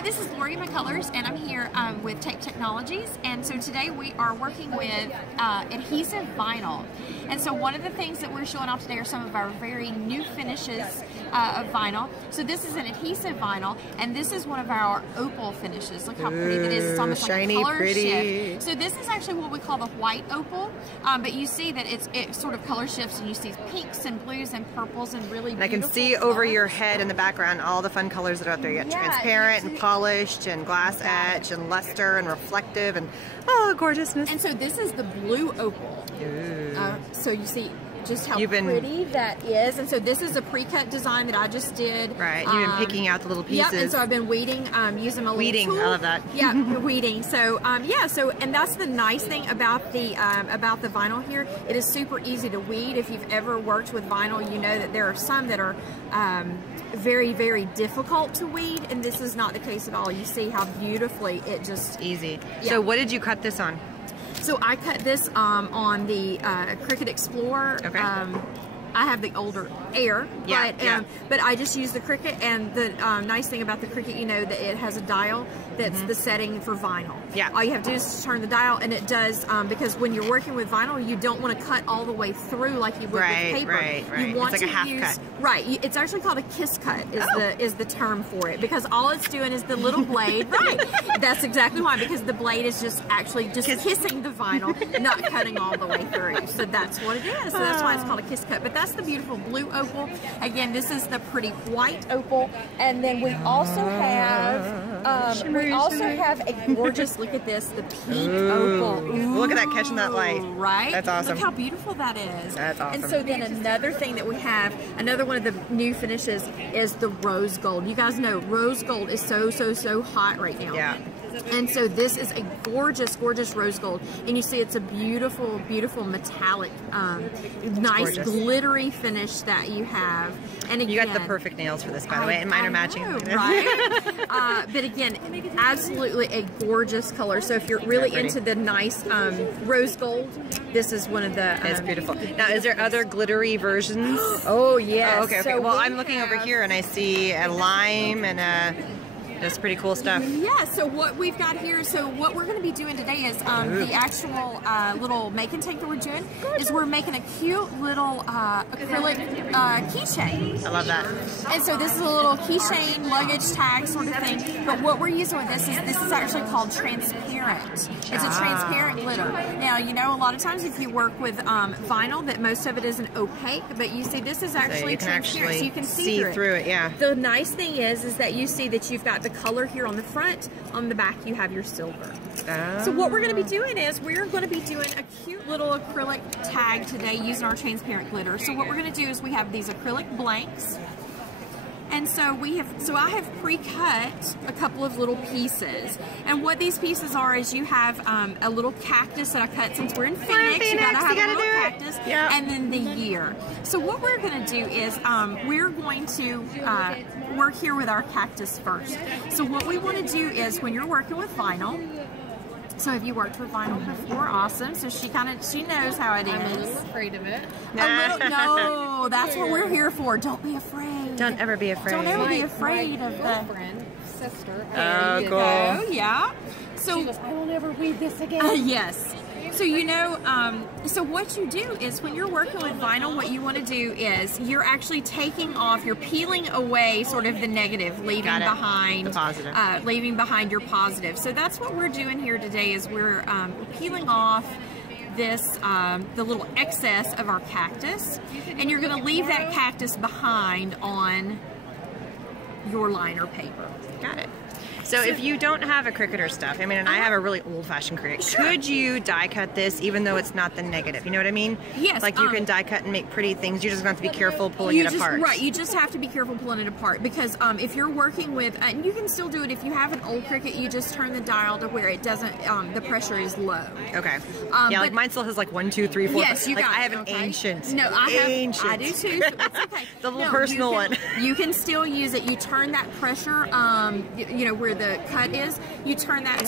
Hi, this is Lori McCullers, and I'm here with Tape Technologies. And so today we are working with adhesive vinyl. And so one of the things that we're showing off today are some of our very new finishes of vinyl. So this is an adhesive vinyl, and this is one of our opal finishes. Look how pretty that is. It's almost shiny, like a color pretty shift. So this is actually what we call the white opal, but you see that it sort of color shifts, and you see pinks and blues and purples and really beautiful. I can see over your head in the background all the fun colors that are out there. You got transparent and polished and glass edge and luster and reflective and oh, gorgeousness. And so this is the blue opal. So you see just how pretty that is. And so this is a pre-cut design that I just did. Right, you've been picking out the little pieces. Yeah, and so I've been weeding, using my weeding, little tool. I love that. Yeah, weeding. So yeah, so and that's the nice thing about the vinyl here. It is super easy to weed. If you've ever worked with vinyl, you know that there are some that are very, very difficult to weed, and this is not the case at all. You see how beautifully it just easy. Yeah. So what did you cut this on? So I cut this on the Cricut Explorer. Okay. I have the older Air, but I just use the Cricut, and the nice thing about the Cricut, you know, that it has a dial that's the setting for vinyl. Yeah. All you have to do is turn the dial, and it does, because when you're working with vinyl, you don't want to cut all the way through like you would with paper. Right. You want it's like to a half use, cut. Right. It's actually called a kiss cut is the term for it, because all it's doing is the little blade. Right. That's exactly why, because the blade is just actually just kissing the vinyl, not cutting all the way through. So that's what it is. So that's why it's called a kiss cut. But that's the beautiful blue opal. Again, this is the pretty white opal, and then we also have a gorgeous. Look at this, the pink opal. Ooh, look at that catching that light. Right? That's awesome. Look how beautiful that is. That's awesome. And so then another thing that we have, another one of the new finishes is the rose gold. You guys know rose gold is so hot right now. Yeah. And so this is a gorgeous, gorgeous rose gold, and you see it's a beautiful, beautiful metallic, nice glittery finish that you have. And again, you got the perfect nails for this, by the way, and mine are matching. Right? But again, absolutely a gorgeous color. So if you're really into the nice rose gold, this is one of the. It's beautiful. Now, is there other glittery versions? Oh yes. Oh, okay. So well, I'm looking over here, and I see a lime and a. That's pretty cool stuff. Yeah, so what we've got here, so what we're going to be doing today is the actual little make and take that we're doing is we're making a cute little acrylic keychain. I love that. And so this is a little keychain, luggage tag sort of thing, but what we're using with this is actually called transparent. It's a transparent glitter. Now, you know, a lot of times if you work with vinyl, that most of it isn't opaque, but you see this is actually transparent, so you can see through it. Yeah. The nice thing is that you see that you've got the color here on the front, on the back you have your silver. So what we're going to be doing is we're going to be doing a cute little acrylic tag today using our transparent glitter. So what we're going to do is we have these acrylic blanks, and so I have pre-cut a couple of little pieces, and what these pieces are is you have a little cactus that I cut. Since we're in Phoenix, you gotta have a little cactus, and then the year. So what we're going to do is we're going to work here with our cactus first. So what we want to do is when you're working with vinyl, so have you worked with vinyl before? Awesome. So she knows how it is. I'm a little afraid of it. No, that's what we're here for. Don't be afraid. Don't ever be afraid. Don't ever be afraid of the sister. Oh, cool. Yeah. So she goes, I will never weed this again. Yes. So you know, so what you do is when you're working with vinyl, what you want to do is you're actually taking off, you're peeling away sort of the negative, leaving behind the positive. Leaving behind your positive. So that's what we're doing here today is we're peeling off this, the little excess of our cactus, and you're going to leave that cactus behind on your liner paper. Got it. So if you don't have a Cricut or stuff, I mean, and I have a really old-fashioned Cricut, could you die cut this even though it's not the negative? You know what I mean? Yes. Like you can die cut and make pretty things. You just have to be careful pulling it apart. Right. You just have to be careful pulling it apart because if you're working with, and you can still do it if you have an old Cricut, you just turn the dial to where it doesn't, the pressure is low. Okay. Yeah, like mine still has like 1, 2, 3, 4. Yes, you got it. I have an ancient. No, I do too. So it's okay. The little personal one. You can still use it. You turn that pressure, you know, where the cut is. You turn that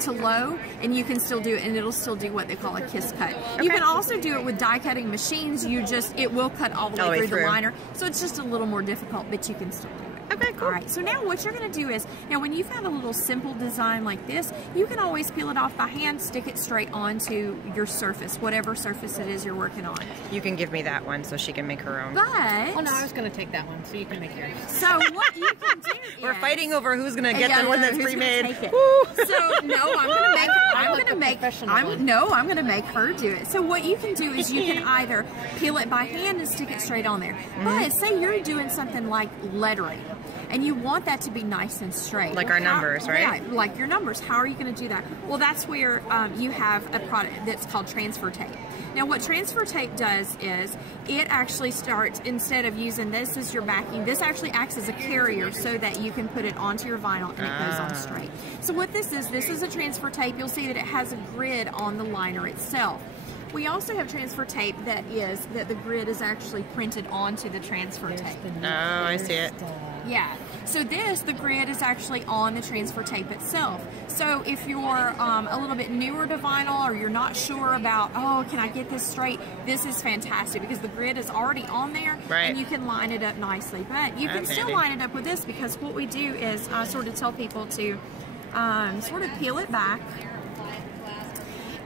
to low, and you can still do it, and it'll still do what they call a kiss cut. Okay. You can also do it with die cutting machines. It will cut all the way through the liner, so it's just a little more difficult, but you can still do it. Okay, cool. All right, so now what you're going to do is, now when you've got a little simple design like this, you can always peel it off by hand, stick it straight onto your surface, whatever surface it is you're working on. You can give me that one so she can make her own. But... Oh no, I was going to take that one so you can make yours. So what you can do is... We're fighting over who's going to get the one that's pre-made. So no, I'm going to make her do it. So what you can do is you can either peel it by hand and stick it straight on there. But say you're doing something like lettering, and you want that to be nice and straight. Like our numbers, right? Yeah, like your numbers. How are you going to do that? Well, that's where you have a product that's called transfer tape. Now, what transfer tape does is it actually starts, instead of using this as your backing, this actually acts as a carrier so that you can put it onto your vinyl and it goes on straight. So what this is a transfer tape. You'll see that it has a grid on the liner itself. We also have transfer tape that the grid is actually printed onto the transfer tape. Oh, I see it. Yeah, so the grid is actually on the transfer tape itself. So if you're a little bit newer to vinyl, or you're not sure about, oh, can I get this straight? This is fantastic because the grid is already on there, and you can line it up nicely. But you can still line it up with this, because what we do is sort of tell people to sort of peel it back.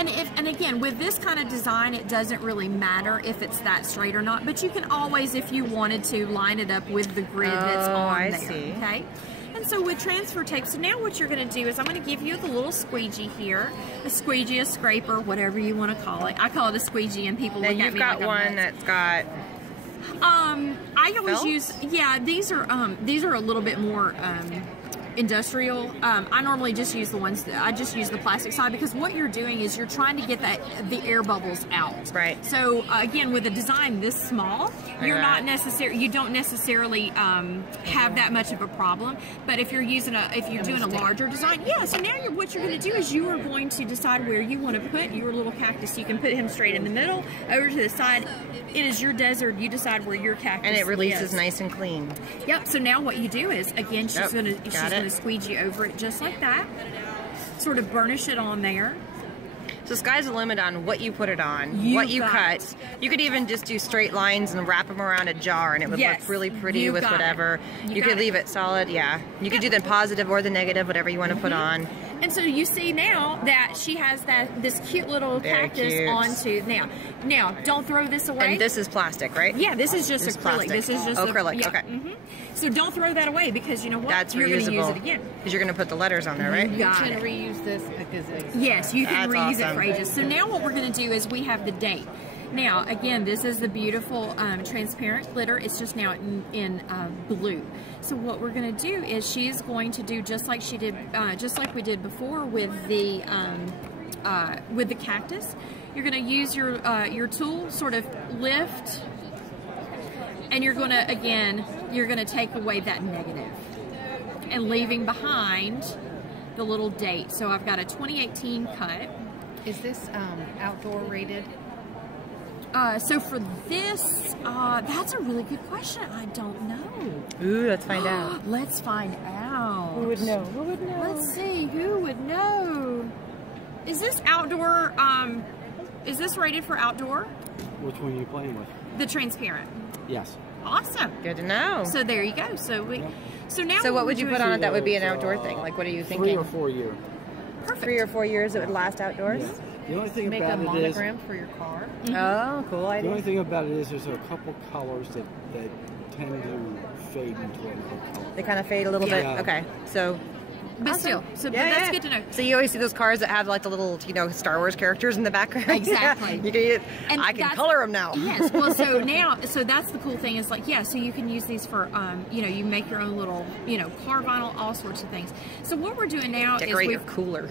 And again, with this kind of design, it doesn't really matter if it's that straight or not, but you can always, if you wanted to, line it up with the grid that's on there, okay? And so with transfer tape, so now what you're going to do is I'm going to give you the little squeegee here, a squeegee, a scraper, whatever you want to call it. I call it a squeegee, and people look at me like I'm nuts. You've got one that's got... I always use, these are a little bit more... industrial. I normally just use the ones that I just use the plastic side, because what you're doing is you're trying to get the air bubbles out. Right. So again, with a design this small, you don't necessarily have that much of a problem. But if you're doing a larger design, so now what you're going to do is you are going to decide where you want to put your little cactus. You can put him straight in the middle, over to the side. It is your desert. You decide where your cactus is. And it releases nice and clean. Yep. So now what you do is, again, she's going to squeegee over it just like that, sort of burnish it on there. So sky's the limit on what you put it on, what you cut. You could even just do straight lines and wrap them around a jar, and it would look really pretty with whatever. You could leave it solid, you could do the positive or the negative, whatever you want to put on. And so you see now that she has this cute little cactus onto. Now don't throw this away. And this is plastic, right? Yeah, this is just acrylic. Plastic. This is just acrylic. Okay. So don't throw that away, because you know what? That's you're reusable. going to use it again. Because you're going to put the letters on there, right? You can reuse this a gazillion. Yes, you can reuse it for awesome. ages. So now what we're going to do is we have the date. Now, again, this is the beautiful transparent glitter. It's just now in blue. So what we're going to do is she's going to do just like she did, just like we did before with the cactus. You're going to use your tool, sort of lift, and you're going to take away that negative, and leaving behind the little date. So I've got a 2018 cut. Is this outdoor rated? So for this, that's a really good question. I don't know. Ooh, let's find out. Let's find out. Who would know? Who would know? Let's see. Who would know? Is this outdoor? Is this rated for outdoor? Which one are you playing with? The transparent. Yes. Awesome. Good to know. So there you go. So now. So what would you put on it that would be an outdoor thing? Like, what are you thinking? 3 or 4 years. Perfect. 3 or 4 years it would last outdoors? Yeah. The only thing Make a about it is, monogram for your car. Oh, cool idea. the only thing about it is there's a couple colors that tend to fade into another color. They kind of fade a little bit. Okay, so. But still, so that's good to know. So you always see those cars that have like the little, Star Wars characters in the background. Exactly. I can color them now. Yes. Well, so that's the cool thing is like, so you can use these for, you make your own little, car vinyl, all sorts of things. So what we're doing now is your cooler.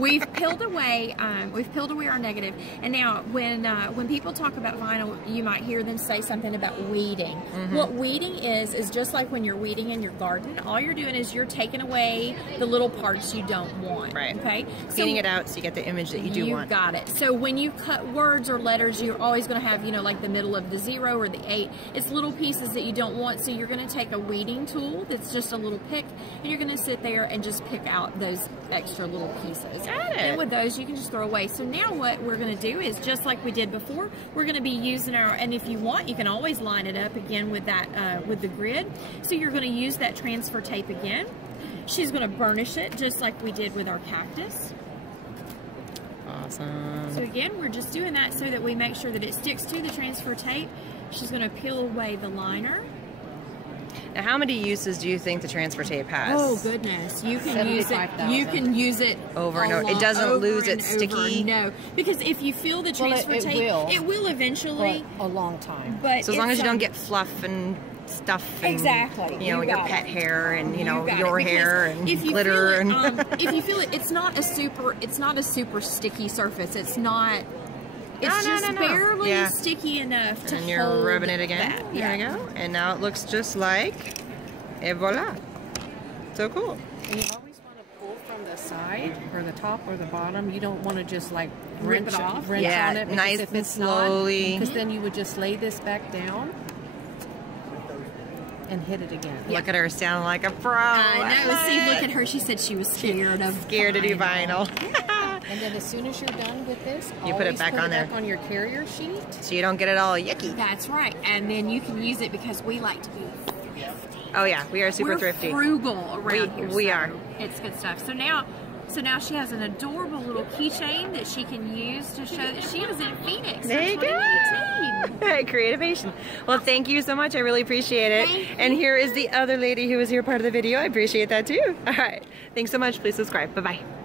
We've peeled away our negative. And now when people talk about vinyl, you might hear them say something about weeding. What weeding is just like when you're weeding in your garden. All you're doing is you're taking away the the little parts you don't want. Right. Okay. Cleaning it out so you get the image that you do want. You got it. So when you cut words or letters, you're always going to have, you know, like the middle of the 0 or the 8. It's little pieces that you don't want. So you're going to take a weeding tool that's just a little pick, and you're going to sit there and just pick out those extra little pieces. Got it. And with those, you can just throw away. So now what we're going to do is, just like we did before, we're going to be using our, and if you want, you can always line it up again with that, with the grid. So you're going to use that transfer tape again. She's going to burnish it just like we did with our cactus. Awesome. So again, we're just doing that so that we make sure that it sticks to the transfer tape. She's going to peel away the liner. Now, how many uses do you think the transfer tape has? Oh goodness, you can use it. You can use it over and over. It doesn't lose its sticky. No, because if you feel the transfer tape, it will eventually. A long time. But so as long as you don't get fluff and stuff, and, exactly, you know, your pet hair and you know your hair and glitter and. If you feel it, it's not a super sticky surface. It's not. It's just barely sticky enough to hold. And you're rubbing it again. That. There we go. And now it looks just like, et voila. So cool. And you always want to pull from the side or the top or the bottom. You don't want to just like rip it off. Wrench on it. Nice if and it's slowly. Because then you would just lay this back down and hit it again. Look at her sound like a pro. I know. See, look at her. She said she was scared to do vinyl. And then as soon as you're done with this, you put it back on there. Back on your carrier sheet. So you don't get it all yucky. That's right. And then you can use it because we like to be thrifty. Oh yeah, we are super thrifty. We're frugal around here. We are. It's good stuff. So now she has an adorable little keychain that she can use to show that she was in Phoenix. There you go. Creativation. Well, thank you so much. I really appreciate it. And here is the other lady who was here part of the video. I appreciate that too. All right. Thanks so much. Please subscribe. Bye-bye.